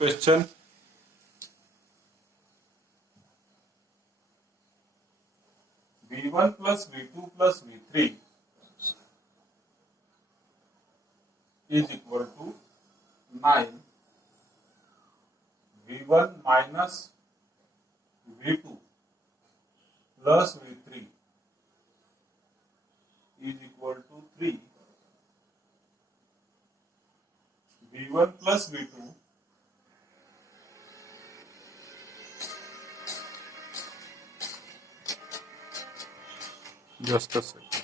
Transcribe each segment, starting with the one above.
Question V1 plus V2 plus V3 is equal to 9. V1 minus V2 plus V3 is equal to 3. V1 plus V2 just a second.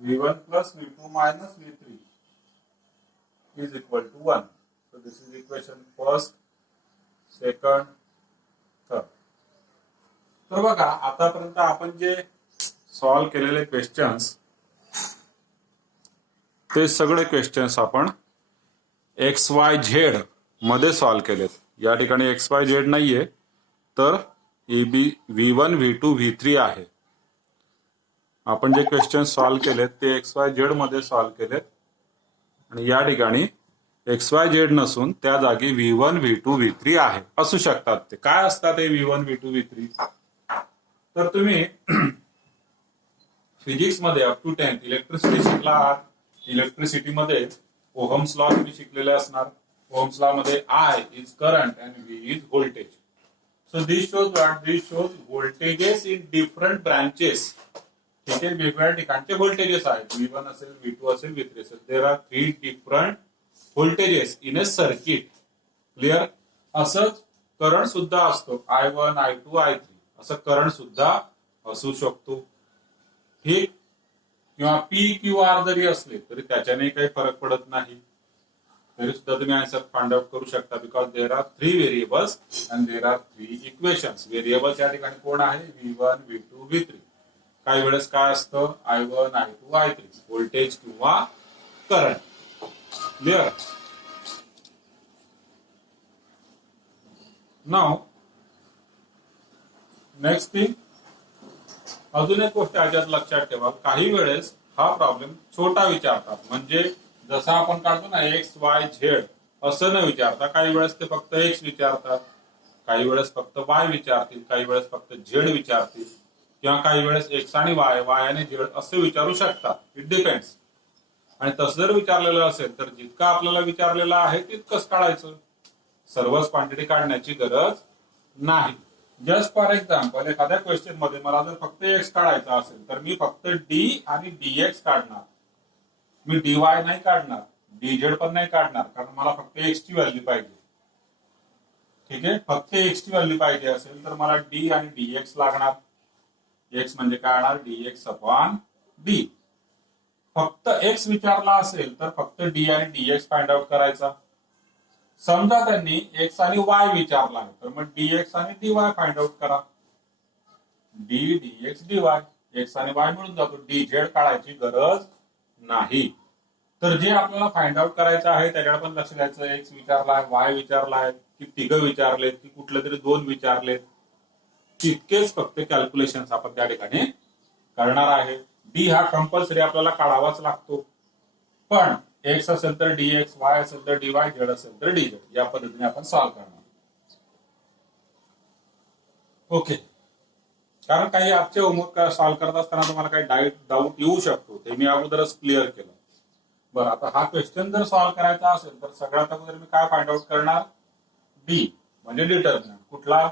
V1 plus V2 minus V3 is equal to 1. So this is equation first, second, third. तर बघा आतापर्यंत आपण जे solve केलेले questions ते सगळे questions आपण XYZ मध्ये सॉल्व केलेत. या ठिकाणी XYZ नाहीये तर V1 V2 V3 आहे. आपण जे क्वेश्चन सॉल्व केलेत ते XYZ मध्ये सॉल्व केलेत आणि या ठिकाणी XYZ नसून त्या जागी V1 V2 V3 आहे. असू शकतात ते. काय असतात ते V1 V2 V3? तर तुम्ही फिजिक्स मध्ये अप टू 10th इलेक्ट्रिसिटी शिकला आहात. इलेक्ट्रिसिटी मध्ये ओहम्स लॉ तुम्ही शिकलेले असणार. ओहम्स लॉ मध्ये I is current and V is voltage. So this shows what? This shows voltages in different branches. ठीक आहे, वेगवेगळ्या ठिकाणचे व्होल्टेजेस आहेत. V1 असेल, V2 असेल, V3 असेल. There are 3 different voltages in a circuit. Clear? असंच करंट सुद्धा असतो. I1, I2, I3 असं करंट सुद्धा असू शकतो. ठीक? किंवा PQR जरी असले तरी त्याच्याने काही फरक पडत नाही. तरी सुद्धा तुम्ही आन्सर फाइंड आउट करू शकता. Because there are 3 variables and there are 3 equations. Variables या ठिकाणी कोण आहे? V1, V2, V3. काही वेळेस काय असतं? I1, I2, I3 व्होल्टेज किंवा current. Clear? Now next thing, अजून एक गोष्ट याच्यात लक्षात ठेवा. काही वेळेस हा प्रॉब्लेम छोटा विचारतात. म्हणजे जसा आपण काढतो ना XYZ असं न विचारता काही वेळेस ते फक्त X विचारतात, काही वेळेस फक्त Y विचारतील, काही वेळेस फक्त Z विचारतील किंवा काही वेळेस X आणि Y, Y आणि Z असे विचारू शकतात. It depends. आणि तसं जर विचारलेलं असेल तर जितकं आपल्याला विचारलेलं आहे तितकंच काढायचं. सर्वच क्वांटिटी काढण्याची गरज नाही. जस्ट फॉर एक्झाम्पल एखाद्या क्वेश्चन मध्ये मला जर फक्त X काढायचा असेल तर मी फक्त D आणि DX काढणार. मी DY नाही काढणार, DZ पण नाही काढणार, कारण मला फक्त X ची व्हॅल्यू पाहिजे. ठीक आहे, फक्त X ची व्हॅल्यू पाहिजे असेल तर मला D आणि DX लागणार. X म्हणजे काय येणार? DX upon D. फक्त X विचारला असेल तर फक्त D आणि DX फाइंड आउट करायचा. समजा त्यांनी X आणि Y विचारला आहे तर मग DX आणि DY फाइंड आउट करा. D DX DY, X आणि Y मिळून जातो. DZ काढायची गरज नाही. तर जे आपल्याला फाइंड आउट करायचं आहे त्याच्याकडे पण लक्ष द्यायचं. X विचारलाय, Y विचारलाय, की तिघं विचारलेत, की कुठले तरी 2 विचारलेत, तितकेच फक्त कॅल्क्युलेशन आपण त्या ठिकाणी करणार आहे. D हा कंपल्सरी आपल्याला काढावाच लागतो. पण X असेल तर DX, Y असेल तर DY, Z असेल तर DZ. या पद्धतीने आपण सॉल्व करणार. ओके. कारण काही आजचे होमवर्क सॉल्व करत असताना तुम्हाला काही डाऊट येऊ शकतो, ते मी अगोदरच क्लिअर केलं. बरं, आता हा क्वेश्चन जर सॉल्व करायचा असेल तर सगळ्यात अगोदर मी काय फाइंड आउट करणार? D म्हणजे डिटर्मिनंट. कुठला?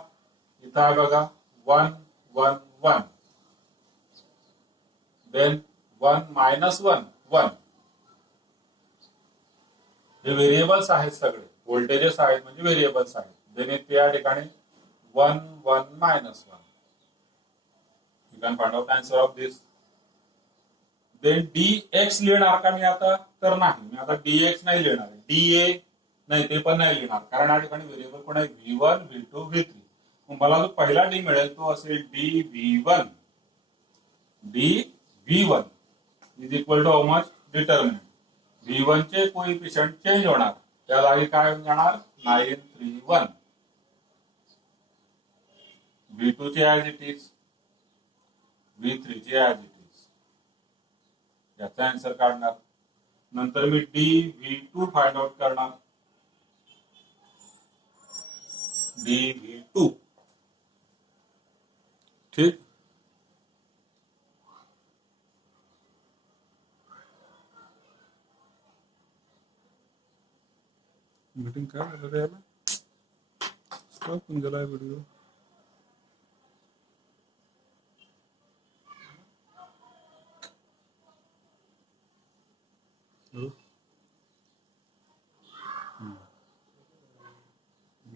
इथं आहे बघा 1 1 1, देन 1 minus 1 1. हे व्हेरिएबल्स आहेत सगळे. व्होल्टेजेस आहेत म्हणजे व्हेरिएबल्स आहेत. देन इथे या ठिकाणी 1 1 minus 1. You can find out answer of this. Then DX लिहिणार का मी आता? तर नाही, मी आता DX नाही लिहिणार. DA नाही, ते पण नाही लिहिणार, कारण या ठिकाणी व्हेरिएबल कोण आहे? V1 V2 V3. मला जो पहिला D मिळेल तो असेल DV1. DV1 is equal to how much? Determinant. V1 चे कोएफिशिएंट चेंज होणार, त्या जागी काय होऊन जाणार? 931. V2 चे ऍज इट इज, V3 चे ऍज इट इज. याचा आन्सर काढणार. नंतर मी dV2 फाइंड आउट करणार. dV2 ठीक. मीटिंग काय झालं रे याला? स्टॉप होऊन गेलाय व्हिडिओ.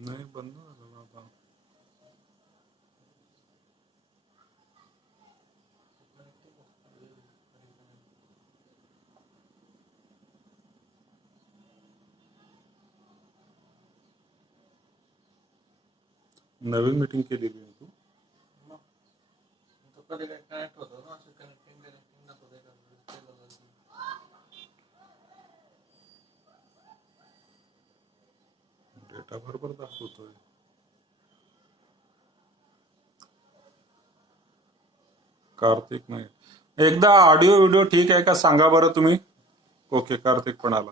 नाही बंद झालं आता. नवीन मीटिंग केलेली आहे तू? कधी काय कनेक्ट होतं ना, असं कनेक्टिंग नको डेटा बरोबर दाखवतोय. कार्तिक नाही. एकदा ऑडिओ व्हिडिओ ठीक आहे का सांगा बरं तुम्ही. ओके, कार्तिक पण आला.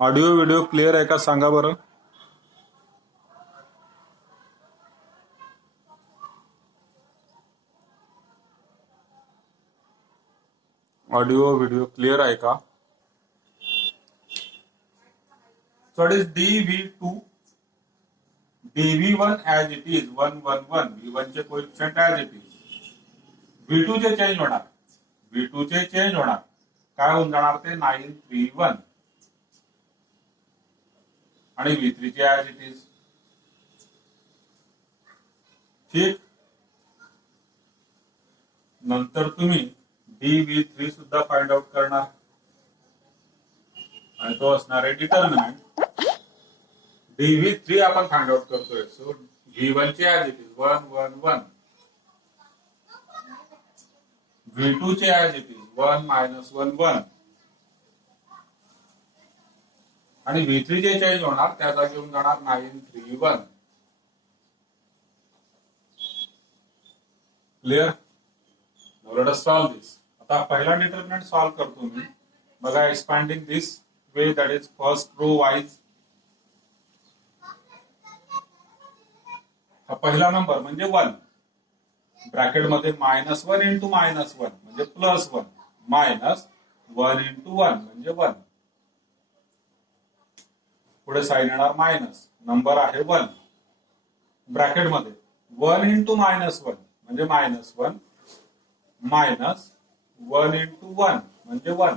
ऑडिओ व्हिडिओ क्लिअर आहे का सांगा बरं. ऑडिओ व्हिडिओ क्लिअर आहे का. So it is dV2, dV1 as it is 1 1 1, V1 चे coefficient as it is. V2 चे चेंज होणार. V2 चे चेंज होणार. काय होऊन जाणार ते 931 आणि V3 चे as it is. ठीक. नंतर तुम्ही dV3 सुद्धा फाइंड आउट करणार आणि तो असणार आहे डिटर्मिनंट. dV3 आपण फाइंड आउट करतोय. सो V1 चे as it is 1 1 1, V2 चे as it is 1 -1 1 आणि V3 जे चेंज होणार त्याचा घेऊन जाणार 931. Clear. Let us solve this. आता पहिला डिटर्मिनंट सॉल्व करतो मी. बघा, expanding this way, that is first row wise. हा पहिला नंबर म्हणजे 1, ब्रॅकेट मध्ये -1 इंटू -1 म्हणजे +1, -1 इंटू 1 म्हणजे 1. पुढे साइन येणार मायनस, नंबर आहे 1, ब्रॅकेट मध्ये 1 इंटू -1 म्हणजे -1, -1 इंटू 1 म्हणजे 1.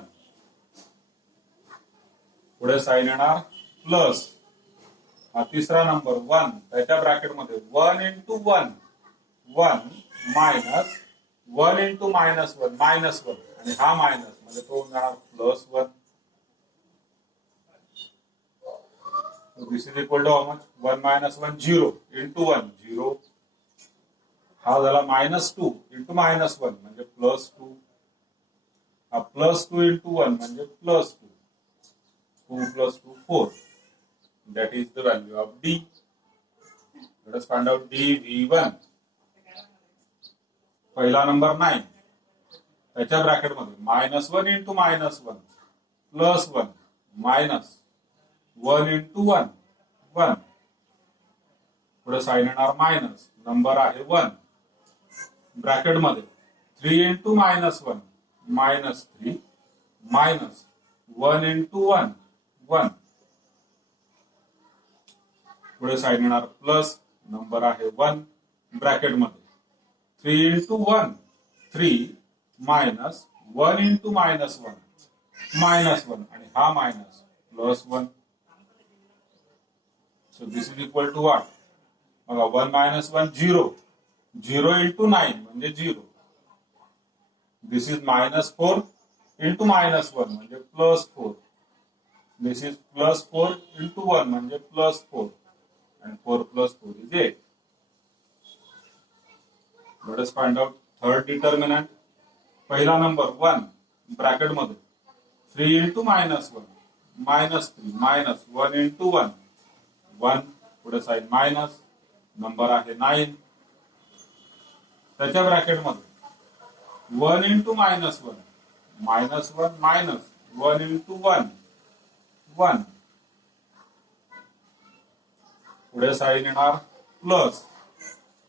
पुढे साइन येणार प्लस, हा तिसरा नंबर 1, त्याच्या ब्रॅकेट मध्ये 1 इंटू 1 1 मायनस 1 इंटू -1 -1 आणि हा मायनस म्हणजे तो होणार +1. This is equal to how much, 1 - 1 0 into 1 0. हा झाला -2 इंटू -1 म्हणजे +2. हा +2 इंटू 1 म्हणजे +2. 2 + 2 4. That is the value of D. Let us find out dV1. पहिला नंबर 9, त्याच्या ब्रॅकेट मध्ये -1 इंटू -1 +1 -1 इंटू 1 1. पुढे साइन येणार मायनस, नंबर आहे 1, ब्रॅकेट मध्ये 3 इंटू -1 -3 -1 इंटू 1 1. पुढे साइन येणार प्लस, नंबर आहे 1, ब्रॅकेट मध्ये 3 इंटू 1 3 -1 इंटू -1 -1 आणि हा minus +1. So this is equal to what. बघा, 1 - 1 0 0 इंटू 9 म्हणजे 0. दिस इज -4 इंटू -1 म्हणजे +4. दिस इज +4 इंटू 1 म्हणजे +4 and 4 + 4 is 8. Let us find out third determinant. पहिला नंबर 1, ब्रॅकेट मध्ये 3 इंटू -1 -3 -1 इंटू 1 1. पुढे साइन मायनस, नंबर आहे 9, त्याच्या ब्रॅकेट मध्ये 1 इंटू -1 -1 -1 इंटू 1 1, पुढे साइन येणार प्लस,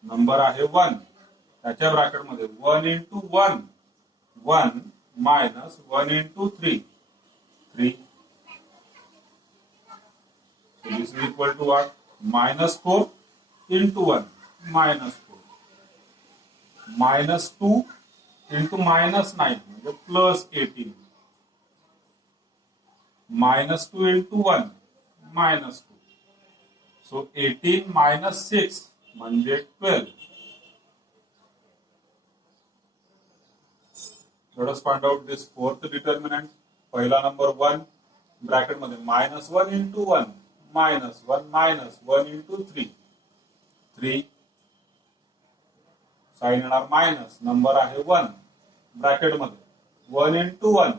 नंबर आहे 1, त्याच्या ब्रॅकेटमध्ये 1 into 1, 1 minus 1 into 3, 3. So this is equal to what? Minus 4 into 1, minus 4. Minus 2 into minus 9, म्हणजे plus 18. Minus 2 into 1, minus 2. So 18 minus 6, म्हणजे 12. Let us find out this fourth determinant. पहिला number 1, bracket मध्ये minus 1 into 1, minus 1 minus 1 into 3, 3. Sign येणार minus, number आहे 1, bracket मध्ये 1 into 1,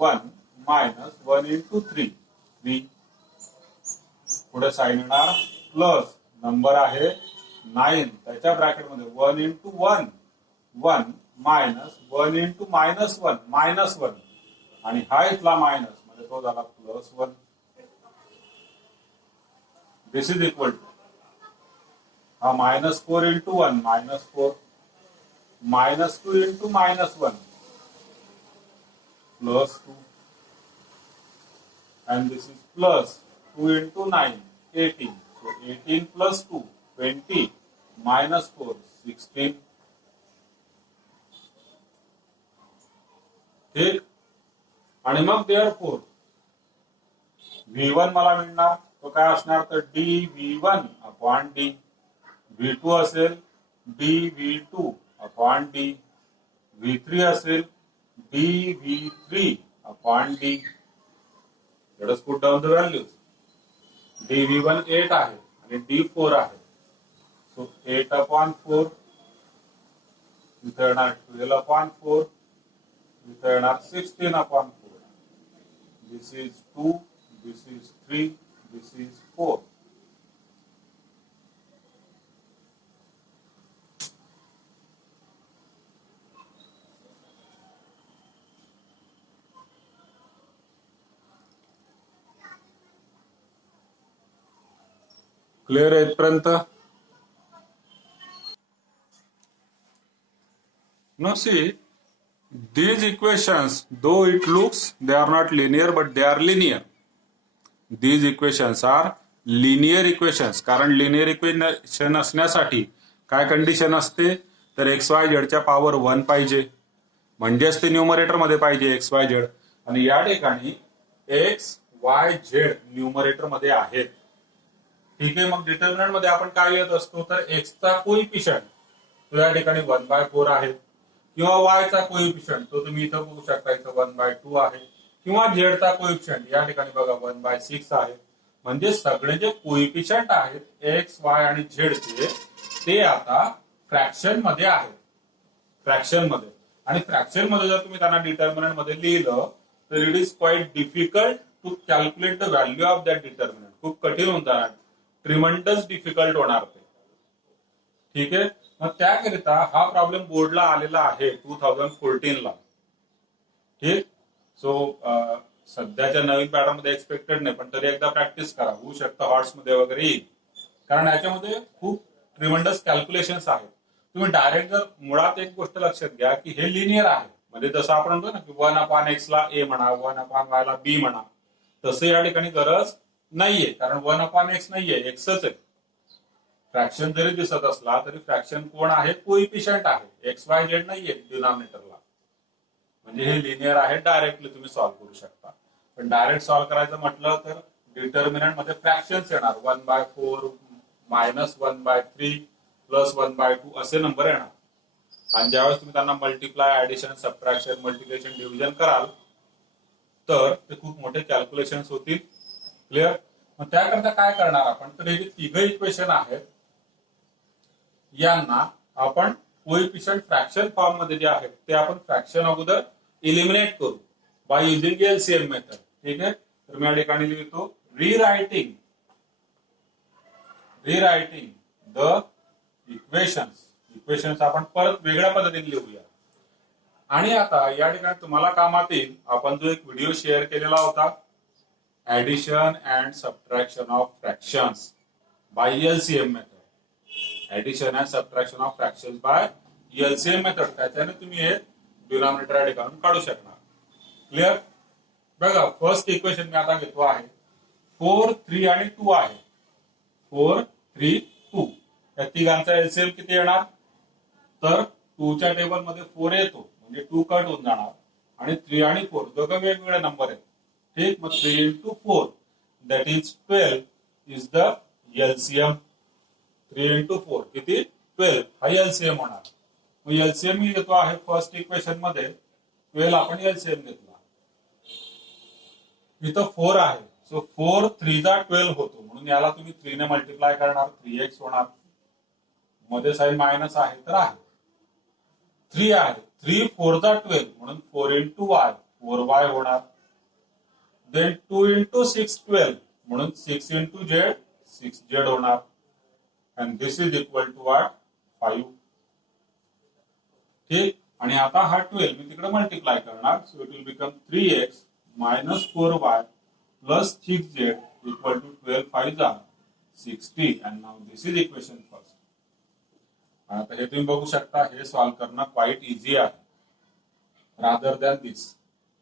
1 minus 1 into 3, 3. पुढे sign येणार plus, number आहे 9, त्याच्या ब्रॅकेट मध्ये 1 into 1, 1 minus 1 into minus 1, minus 1. आणि हा इथला मायनस म्हणजे तो झाला plus 1. This is equal to हा minus 4 into 1, minus 4, minus 2 into minus 1, plus 2. And this is plus 2 into 9, 18. So 18 plus 2, 20, minus 4, 16. ठीक. आणि मग देअरफोर V1 मला मिळणार, तो काय असणार तर dV1 अपॉन d. V2 असेल dV2 अपॉन d. V3 असेल dV3 upon d. Let us put down the values. dV1 8 आहे आणि d4 आहे. So 8 upon 4, इथे येणार 12 upon 4, इथे येणार 16 upon 4. This is 2, this is 3, this is 4. Clear आहे इथपर्यंत? Now see, these equations, though it looks they are not linear, but they are linear. These equations are linear equations. कारण linear equation असण्यासाठी काय condition असते तर x Y Z च्या power 1 पाहिजे, म्हणजेच ते न्यूमरेटर मध्ये पाहिजे एक्स वाय झेड. आणि या ठिकाणी एक्स वाय झेड न्यूमरेटर मध्ये आहेत. ठीक आहे. मग डिटर्मिनंट मध्ये आपण काय लिहित असतो तर एक्सचा कोइफिशियंट तो या ठिकाणी 1/4 आहे, किंवा वायचा कोइफिशियंट तो तुम्ही इथं बघू शकता, इथं 1/2 आहे, किंवा झेडचा कोइफिशियंट या ठिकाणी बघा 1/6 आहे. म्हणजे सगळे जे कोइफिशियंट आहेत एक्स वाय आणि झेडचे ते आता फ्रॅक्शन मध्ये आहेत, फ्रॅक्शन मध्ये. आणि फ्रॅक्शन मध्ये जर तुम्ही त्यांना डिटर्मिनंट मध्ये लिहिलं तर it is quite difficult to calculate the value of that determinant. खूप कठीण होणार, ट्रिमंडस डिफिकल्ट होणार ते. ठीक आहे. मग त्याकरिता हा प्रॉब्लेम बोर्डला आलेला आहे 2014 ला. ठीक. सो सध्याच्या नवीन पॅटर्न मध्ये एक्सपेक्टेड नाही, पण तरी एकदा प्रॅक्टिस करा, होऊ शकतं हॉर्ट्स मध्ये वगैरे येईल. कारण याच्यामध्ये खूप ट्रिमंडस कॅल्क्युलेशन्स आहेत. तुम्ही डायरेक्ट जर मुळात एक गोष्ट लक्षात घ्या की हे लिनियर आहे, म्हणजे जसं आपण म्हणतो ना की 1/x ला a म्हणा, 1/y ला b म्हणा, तसं या ठिकाणी गरज नाहीये. कारण 1/x नाहीये, एक्सच आहे. फ्रॅक्शन जरी दिसत असला तरी फ्रॅक्शन कोण आहे, कोइफिशियंट आहे, एक्स वाय झेड नाहीये डिनॉमिनेटरला. म्हणजे हे लिनियर आहे, डायरेक्टली तुम्ही सॉल्व्ह करू शकता. पण डायरेक्ट सॉल्व्ह करायचं म्हटलं तर डिटर्मिनंट मध्ये फ्रॅक्शन्स येणार, 1/4 मायनस 1/3 प्लस 1/2 असे नंबर येणार. आणि ज्यावेळेस तुम्ही त्यांना multiply, addition, subtraction, multiplication, division कराल तर ते खूप मोठे कॅल्क्युलेशन्स होतील. क्लिअर? मग त्याकरता काय करणार आपण तर हे जे तिघं इक्वेशन आहेत यांना आपण कोइफिशियंट फ्रॅक्शन फॉर्म मध्ये जे आहेत ते आपण फ्रॅक्शन अगोदर इलिमिनेट करू बाय युजिंग एलसीएम मेथड. ठीक आहे. तर मी या ठिकाणी लिहितो रिरायटिंग द इक्वेशन्स आपण परत वेगळ्या पद्धतीने लिहूया. आणि आता या ठिकाणी तुम्हाला कामात येईल, आपण जो एक व्हिडिओ शेअर केलेला होता addition and subtraction of fractions by LCM method. Addition and subtraction of fractions by LCM method. त्याच्याने तुम्ही हे डिनॉमिनेटर या ठिकाणून काढू शकणार. क्लिअर? बघा फर्स्ट इक्वेशन मी आता घेतो आहे 4, 3 आणि 2 आहे. 4, 3, 2 या तिघांचा एलसीएम किती येणार? तर 2 च्या टेबल मध्ये 4 येतो म्हणजे 2 कट होऊन जाणार आणि 3 आणि 4 दोघं वेगवेगळे नंबर आहेत. ठीक, मग 3 into 4 that is 12 is the LCM. 3 into 4 किती? 12 हा एलसीएम होणार. मग एलसीएम मी घेतो आहे फर्स्ट इक्वेशन मध्ये 12 आपण एलसीएम घेतला. इथं 4 आहे, सो 4 3 जा 12 होतो म्हणून याला तुम्ही 3 ने मल्टिप्लाय करणार 3x होणार. मध्ये साइन मायनस आहे तर आहे. 3 आहे, 3 4 जा 12 म्हणून 4 into y 4y होणार. देन 2 into 6 12 म्हणून 6 into z 6z होणार. and this is equal to what? 5. ठीक, आणि आता हा 12 मी तिकडे मल्टिप्लाय करणार, so it will become 3x minus 4y plus 6z equal to 12 5 are 60 and now this is equation first. आता हे तुम्ही बघू शकता हे सॉल्व करणं क्वाइट इझी आहे रादर दॅन दिस,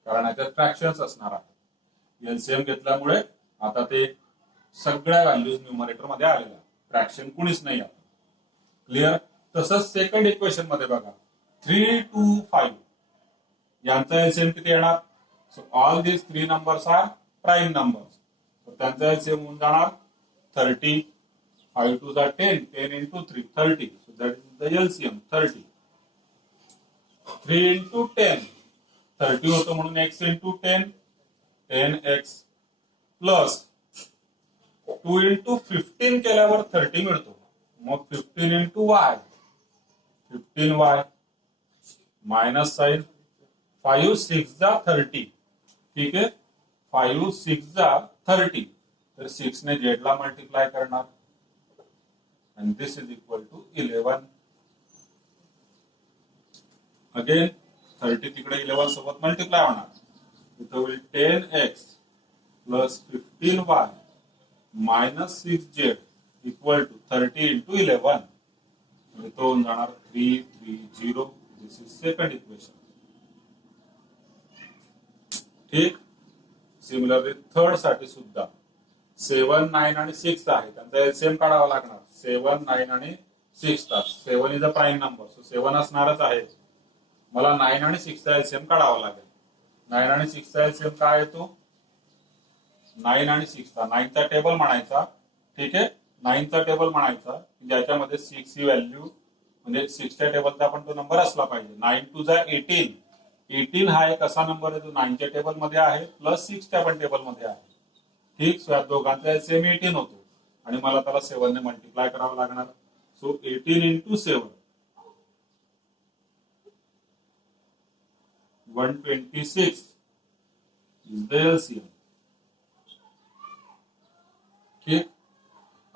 कारण याच्यात फ्रॅक्शन्स असणार आहे. एलसीएम घेतल्यामुळे आता ते सगळ्या व्हॅल्यूज न्यूमरेटर मध्ये आलेल्या, फ्रॅक्शन कुणीच नाही आहे. क्लिअर? तसंच सेकंड इक्वेशन मध्ये बघा 3 2 5 यांचा एलसीएम किती येणार? So all these 3 numbers are prime numbers. तर त्यांचा एलसीएम होऊन जाणार 30. 5 2 are 10, 10 into 3 30. So that is the LCM 30. 3 into 10 30 होतो म्हणून x into 10 10x plus 2 into 15 केल्यावर 30 मिळतो. मग 15 into y 15y minus sign 5 6 जा 30. ठीक आहे, 5 6 जा 30 तर 6 ने z ला मल्टिप्लाय करणार and this is equal to 11. Again 30 तिकडे 11 सोबत मल्टिप्लाय होणार. इथं होईल 10x plus 15y minus 6z equal to 30 into 11. म्हणजे तो होऊन जाणार 3 3 0. This is second equation. ठीक, सिमिलरली थर्ड साठी सुद्धा 7 9 आणि 6 आहे, त्यांचा एलसीएम काढावा लागणार. 7 9 आणि 6 7 is a prime number, so 7 असणारच आहे. मला 9 आणि 6 चा एलसीएम काढावा लागेल. 9 आणि 6 चा एलसीएम काय येतो? 9 आणि 6 चा 9 चा टेबल म्हणायचा. ठीक आहे, 9 चा टेबल म्हणायचा ज्याच्यामध्ये 6 ही व्हॅल्यू म्हणजे 6 च्या टेबलचा आपण तो नंबर असला पाहिजे. 9 2 जा 18. 18 हा एक असा नंबर आहे जो 9 च्या टेबल मध्ये आहे प्लस 6 च्या पण टेबल मध्ये आहे. ठीक, सो या दोघांचा एलसीएम 18 होतो आणि मला त्याला 7 ने मल्टिप्लाय करावं लागणार. So 18 into 7 126 is the LCM. ठीक,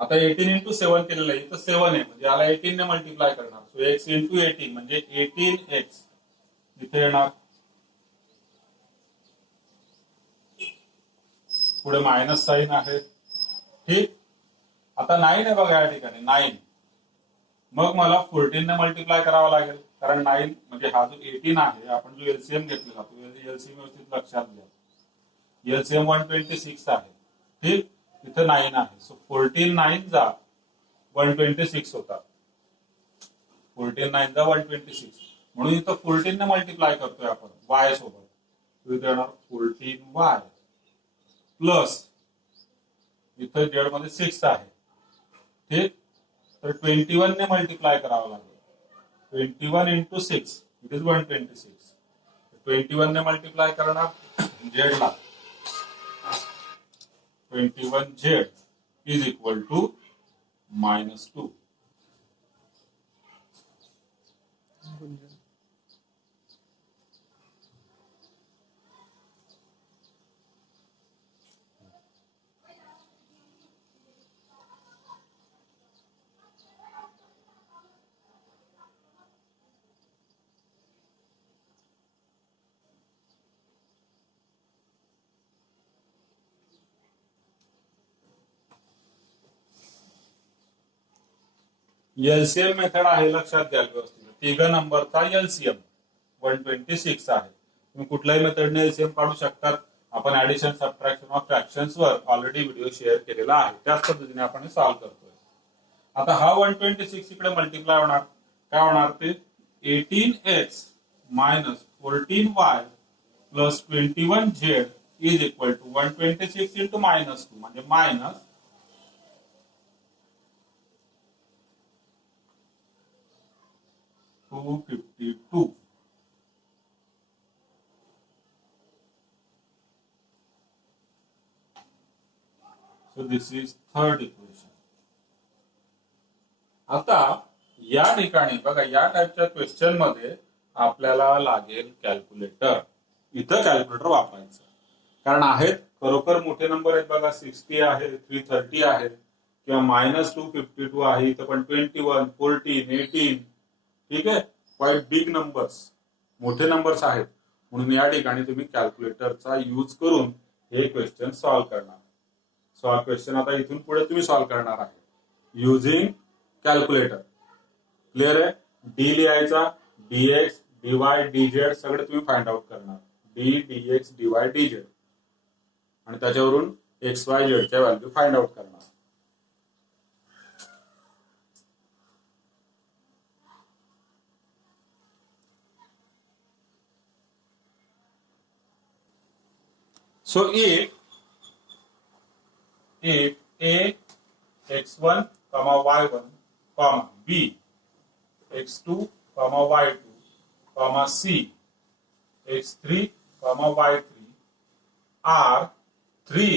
आता 18 into 7 केलेलं आहे, तर 7 आहे म्हणजे याला 18 ने मल्टिप्लाय करणार. सो x into 18 म्हणजे 18x इथे येणार. पुढे मायनस साइन आहे. ठीक, आता 9 आहे बघा या ठिकाणी 9. मग मला 14 ने मल्टिप्लाय करावा लागेल, कारण 9 म्हणजे हा जो 18 आहे आपण जो एलसीएम घेतलेला तो एलसीएम व्यवस्थित लक्षात घ्या. एलसीएम 126 आहे. ठीक, इथे 9 आहे, सो 14 9 जा 126 होतात. 14 9 जा 126 म्हणून इथं 14 ने मल्टिप्लाय करतोय आपण y सोबत. इथे येणार 14y प्लस इथं z मध्ये 6 आहे. ठीक, तर 21 ने मल्टिप्लाय करावं लागेल. 21 into 6 इट इज 126. 21 ने मल्टिप्लाय करणार z ला. 21z is equal to -2. LCM method आहे, लक्षात घ्या व्यवस्थित. तिघ नंबरचा एलसीएम 126 आहे. तुम्ही कुठल्याही मेथडने एलसीएम काढू शकतात. आपण addition subtraction of fractions were already video share केलेला आहे, त्याच पद्धतीने आपण सॉल्व्ह करतोय. आता हा 126 इकडे मल्टिप्लाय होणार, काय होणार ते 18x minus 14y plus 21z is equal to 126 into -2 म्हणजे minus 252. So this is third equation. आता या ठिकाणी बघा, या टाइपच्या क्वेश्चन मध्ये आपल्याला लागेल कॅल्क्युलेटर. इथं कॅल्क्युलेटर वापरायचं, कारण आहेत खरोखर मोठे नंबर आहेत बघा. 60 आहे, 330 आहे, किंवा -252 आहे. इथं पण 21, 14, 18. ठीक आहे, क्वाईट बिग नंबर्स, मोठे नंबर्स आहेत. म्हणून या ठिकाणी तुम्ही कॅल्क्युलेटरचा यूज करून हे क्वेश्चन सॉल्व्ह करणार. सो हा क्वेश्चन आता इथून पुढे तुम्ही सॉल्व्ह करणार आहे युझिंग कॅल्क्युलेटर. क्लिअर आहे. डी लिहायचा, डीएक्स डीवाय डीझेड सगळे तुम्ही फाइंड आउट करणार. डी डीएक्स डीवाय डीझेड आणि त्याच्यावरून एक्स वाय झेडच्या व्हॅल्यू फाइंड आउट करणार. So if A x1 y1 B x2 y2 C x3 y3 are three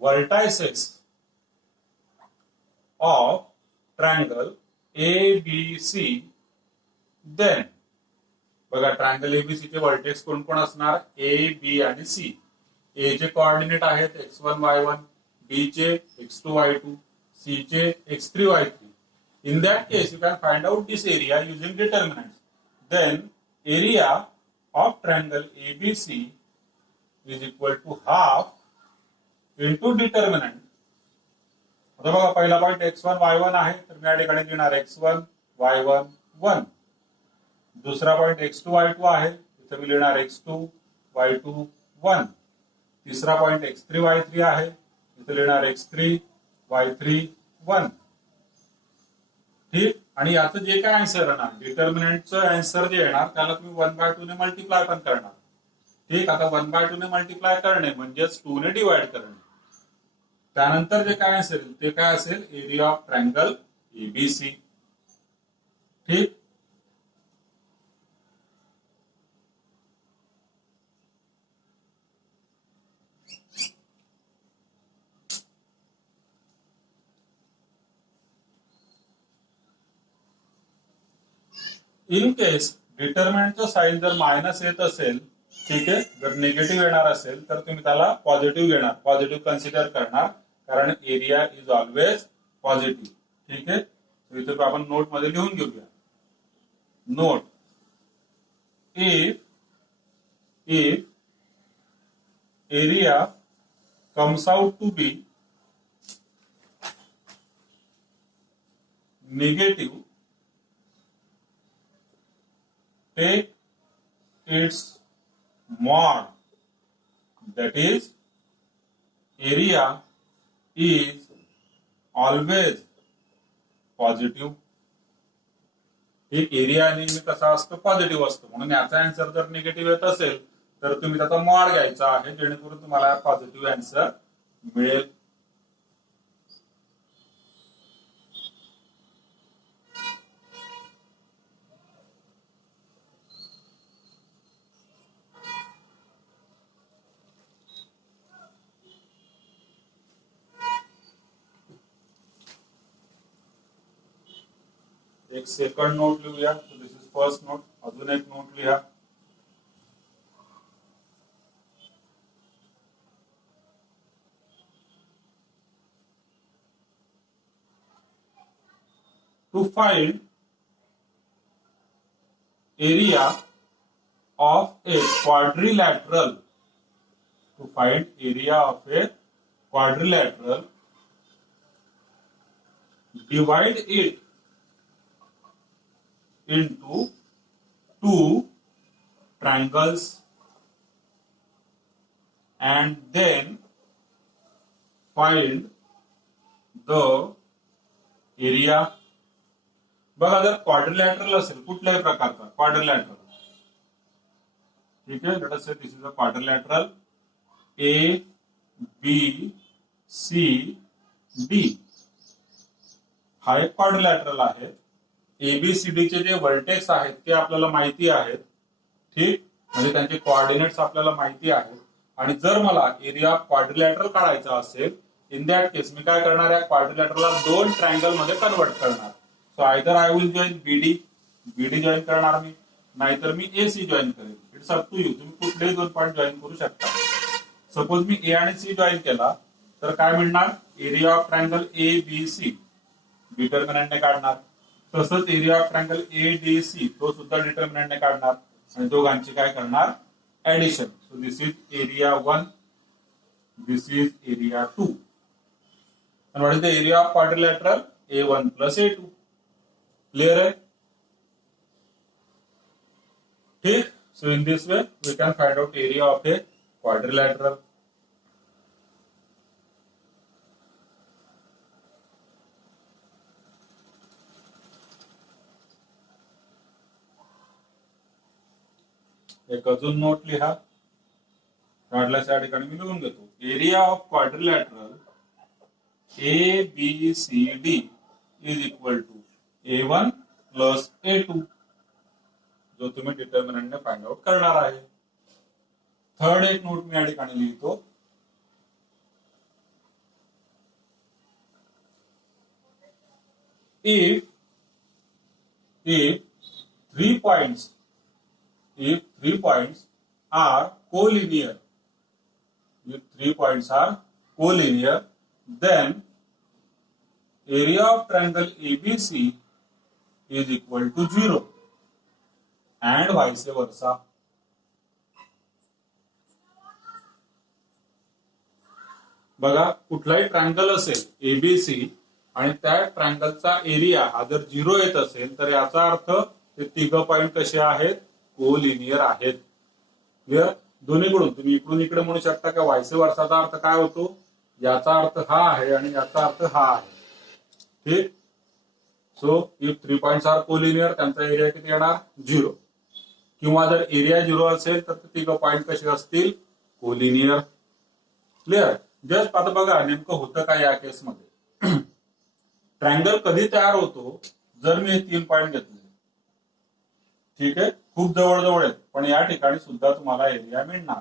vertices of triangle ABC, then बघा triangle ABC चे vertex कोण कोण असणार, ए बी आणि सी. ए चे कोऑर्डिनेट आहेत x1 y1, बी चे x2 y2, सी चे x3 y3. In that case you can find out this area using determinants. Then area of triangle ABC is equal to half into determinant. आता बघा पहिला point x1 y1 आहे, तर मी या ठिकाणी लिहिणार x1 y1 1. दुसरा पॉइंट x2 y2 आहे, इथे मी लिहिणार x2 y2 1. तिसरा पॉइंट x3 y3 आहे, इथे लिहिणार x3 y3 1. ठीक. आणि याचं जे काय आन्सर येणार, डिटर्मिनंटचं आन्सर जे येणार त्याला तुम्ही 1/2 ने मल्टिप्लाय पण करणार. ठीक. आता 1/2 ने मल्टिप्लाय करणे म्हणजेच 2 ने डिवाइड करणे. त्यानंतर जे काय असेल ते काय असेल, एरिया ऑफ ट्रायंगल एबीसी. ठीक. इन केस डिटर्मिनंटचं साईन जर मायनस येत असेल, ठीक आहे, जर निगेटिव्ह येणार असेल तर तुम्ही त्याला पॉझिटिव्ह घेणार, पॉझिटिव्ह कन्सिडर करणार, कारण एरिया इज ऑलवेज पॉझिटिव्ह. ठीक आहे. इथे आपण नोट मध्ये लिहून घेऊया. Note, if area comes out to be negative, take its mod, that is area is always positive. एक एरिया नेहमी कसा असतो, पॉझिटिव्ह असतो. म्हणून याचा आन्सर जर निगेटिव्ह येत असेल तर तुम्ही त्याचा मॉड घ्यायचा आहे, जेणेकरून तुम्हाला पॉझिटिव्ह आन्सर मिळेल. एक सेकंड नोट लिहूया. This is first note. अजून एक नोट लिहा. To find area of a quadrilateral, to find area of a quadrilateral, divide it into two triangles and then find the area. बघा जर quadrilateral असेल कुठल्याही प्रकारचा क्वाड्रिलॅटरल, ठीक आहे, let us say this is a quadrilateral A B C D. हा एक quadrilateral आहे. एबीसीडी चे जे व्हर्टेक्स आहेत ते आपल्याला माहिती आहेत, ठीक, म्हणजे त्यांचे कोऑर्डिनेट्स आपल्याला माहिती आहेत. आणि जर मला एरिया ऑफ क्वाड्रिलॅटरल काढायचा असेल, इन दॅट केस मी काय करणार आहे, क्वाड्रिलॅटरलला दोन ट्रायंगल मध्ये कन्वर्ट करणार. So either I will join BD join करणार मी, नाहीतर मी एसी जॉईन करेन. इट्स अप टू यू, तुम्ही कुठलेही दोन पॉईंट जॉईन करू शकता. सपोज मी ए आणि सी जॉईन केला तर काय मिळणार, area of triangle A B C डिटर्मिनंटने काढणार. तसंच area of triangle A D C तो सुद्धा डिटर्मिनंटने काढणार आणि दोघांची काय करणार, addition. So this is area 1, this is area 2. and what is the area of quadrilateral, A1 plus A2. Clear है, ठीक. So in this way we can find out area of a quadrilateral. एक अजून note लिहा, वाटल्यास या ठिकाणी मी लिहून घेतो. Area of quadrilateral A B C D is equal to A1 plus A2, जो तुम्ही डिटर्मिनंटने फाइंड आउट करणार आहे. थर्ड एक नोट मी या ठिकाणी लिहितो. If three points are collinear, then area of triangle ABC is equal to 0 and vice versa. बघा कुठलाही ट्रायंगल असेल एबीसी आणि त्या ट्रायंगलचा एरिया हा जर 0 येत असेल तर याचा अर्थ ते तिघ पॉइंट कसे आहेत, कोलिनियर आहेत. क्लिअर, दोन्हीकडून तुम्ही इकडून इकडे म्हणू शकता का वायस वर्षाचा अर्थ काय होतो, याचा अर्थ हा आहे आणि याचा अर्थ हा आहे. ठीक. So if 3 points are collinear त्यांचा एरिया किती येणार, 0. किंवा जर एरिया 0 असेल तर तिघ पॉइंट कसे असतील, कोलिनियर. क्लिअर. जस्ट आता बघा नेमकं होतं काय या केसमध्ये. ट्रायंगल कधी तयार होतो, जर मी हे 3 पॉइंट घेतले, ठीक आहे, खूप जवळ आहेत, पण या ठिकाणी सुद्धा तुम्हाला एरिया मिळणार,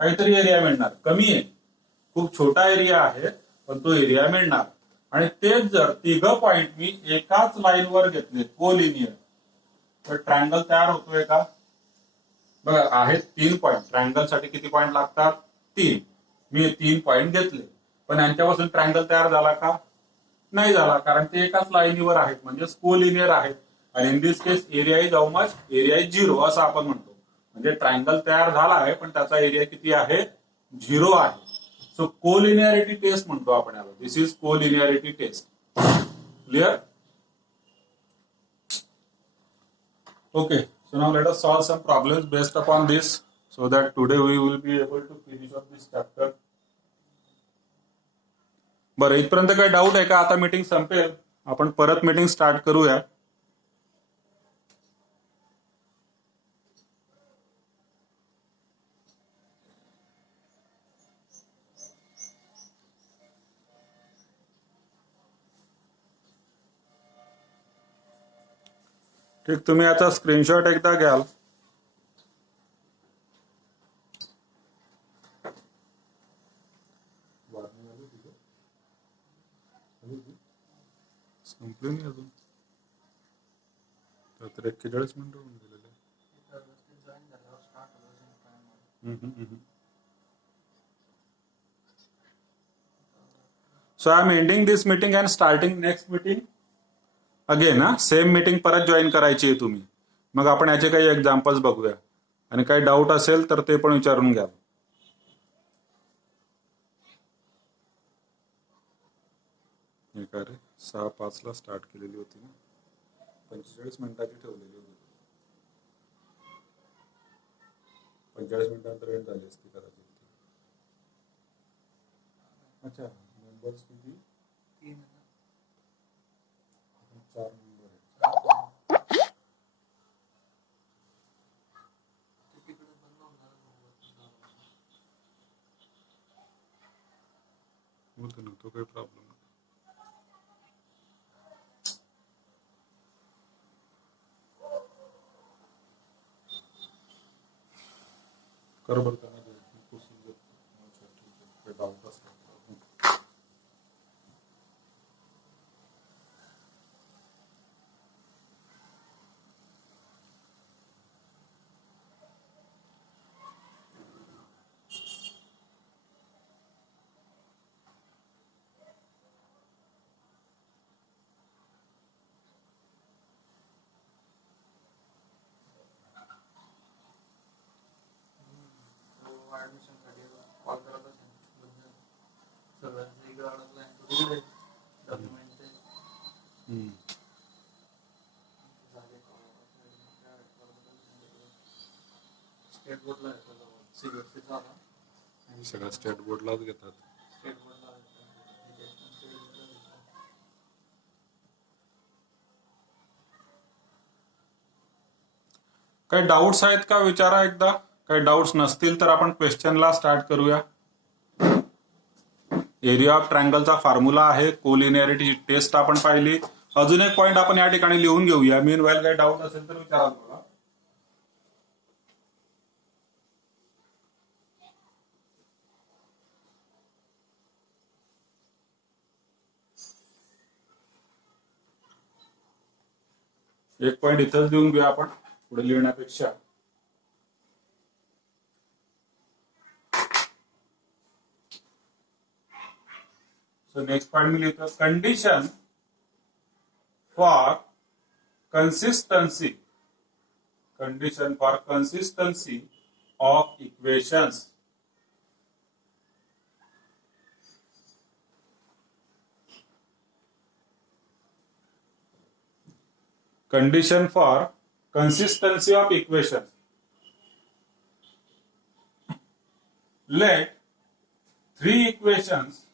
काहीतरी एरिया मिळणार. कमी आहे, खूप छोटा एरिया आहे, पण तो एरिया मिळणार. आणि तेच जर तिघ पॉइंट मी एकाच लाईनवर घेतले कोलिनियर, तर ट्रायंगल तयार होतोय का. बघा आहेत 3 पॉइंट, ट्रायंगल साठी किती पॉइंट लागतात, 3. मी 3 पॉइंट घेतले, पण यांच्यापासून ट्रायंगल तयार झाला का, नाही झाला, कारण ते एकाच लाईनीवर आहेत, म्हणजे कोलिनियर आहेत. आणि in this case area is how much, area is 0 असं आपण म्हणतो. म्हणजे ट्रायंगल तयार झाला आहे पण त्याचा एरिया किती आहे, 0 आहे. सो कोलिनियरिटी टेस्ट म्हणतो आपण याला. This is collinearity test. Clear. Okay, so now let us solve some problems based upon this so that today we will be able to finish up this chapter. बरं, इथपर्यंत काही doubt आहे का, आता meeting संपेल, आपण परत मीटिंग स्टार्ट करूया. ठीक, तुम्ही आता स्क्रीनशॉट एकदा घ्याल. संपले नाही अजून, तर 41 मिनिटं होऊन गेलेले. So I am ending this meeting and starting next meeting again. Same meeting परत जॉईन करायची आहे तुम्ही. मग आपण याचे काही एक्झाम्पल्स बघूया आणि काही डाऊट असेल तर ते पण विचारून घ्या. काय रे, 6:05 ला स्टार्ट केलेली होती ना. 45 मिनिटाची ठेवलेली होती. 45 मिनिटांनंतर एंड झाली असती कदाचित. अच्छा, मेंबर्स किती? 3 आहे ना. 4 मेंबर आहेत. ते तिकडे बंद होणार आहे. होतं ना, तो काही प्रॉब्लेम नाही. कर बरं त्यांना पुसून घेतो. अच्छा, ठीक आहे. काही डाऊट असला ऍडमिशन साठी कॉल करत असेल. सगळ्यांचं इकडे अडकलं आहे. तिकडे डॉक्युमेंट ते झाले. स्टेट बोर्डला आहे CBSE झाला. सगळ्या स्टेट बोर्डलाच घेतात. स्टेट बोर्डला आहे. काही डाऊट्स आहेत का विचारा एकदा. काही डाऊट्स नसतील तर आपण क्वेश्चनला स्टार्ट करूया. एरिया ऑफ ट्रायंगलचा फॉर्म्युला आहे. कोलिनियरिटी टेस्ट आपण पाहिली. अजून एक पॉइंट आपण या ठिकाणी लिहून घेऊया. मीन व्हाईल काही डाऊट असेल तर विचारा मला. एक पॉइंट इथंच लिहून घेऊया आपण पुढे लिहिण्यापेक्षा. So next point मी लिहितो condition for consistency of equations. Condition for consistency of equations. Let 3 equations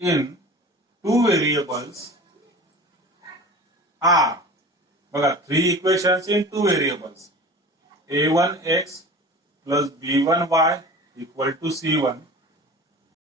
in 2 variables are, बघा 3 equations in 2 variables, a1x plus b1y equal to c1